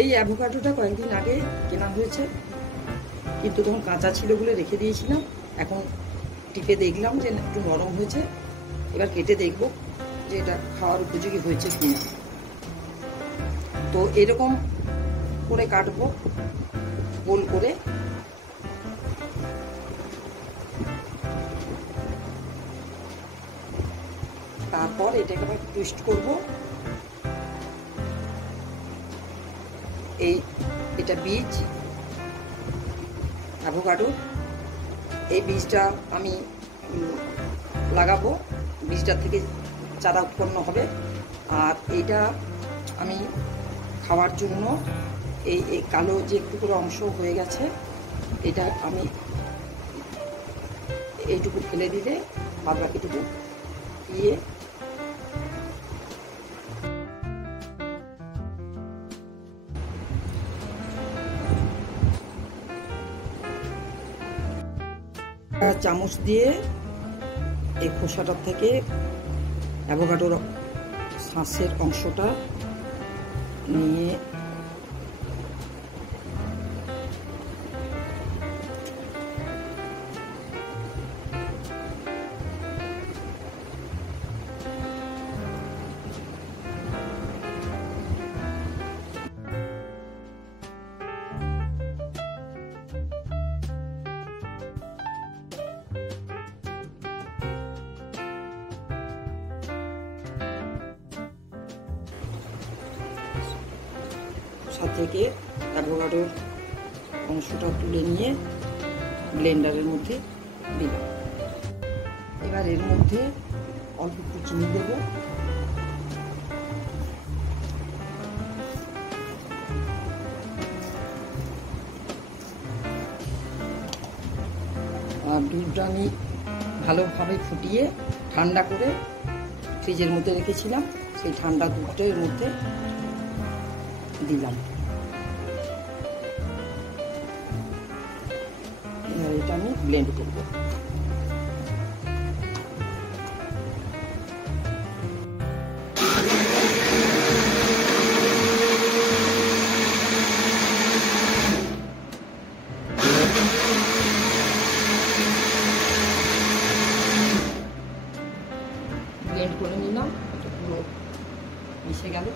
এই অ্যাভোকাডোটা কয়েকদিন আগে কেনা হয়েছে, কিন্তু তখন কাঁচা ছিল বলে রেখে দিয়েছিলাম। এখন টিপে দেখলাম যে একটু নরম হয়েছে। এবার কেটে দেখব যে এটা খাওয়ার উপযোগী হয়েছে কিনা। তো এরকম করে কাটবো গোল করে। তারপর এটাকে আবার টুইস্ট করব। এটা বীজ অ্যাভোকাডো, এই বীজটা আমি লাগাবো। বীজটার থেকে চারা উৎপন্ন হবে। আর এইটা আমি খাওয়ার জন্য এই কালো যে একটু করে অংশ হয়ে গেছে, এটা আমি এইটুকু ফেলে দিলে বাদ বাকিটুকু দিয়ে চামচ দিয়ে এই খোসাটার থেকে অ্যাভোকাডোর শাঁসের অংশটা নিয়ে থেকে অ্যাভোকাডোর অংশটা তুলে নিয়ে ব্লেন্ডারের মধ্যে দিলাম। এবার এর মধ্যে অল্প একটু চিনি দেব। আর দুধটা আমি ভালোভাবে ফুটিয়ে ঠান্ডা করে ফ্রিজের মধ্যে রেখেছিলাম, সেই ঠান্ডা দুধটা এর মধ্যে দিলাম। এটা আমি ব্লেন্ড করব। ব্লেন্ড করে নিলাম, এটা পুরো মিশে গেল।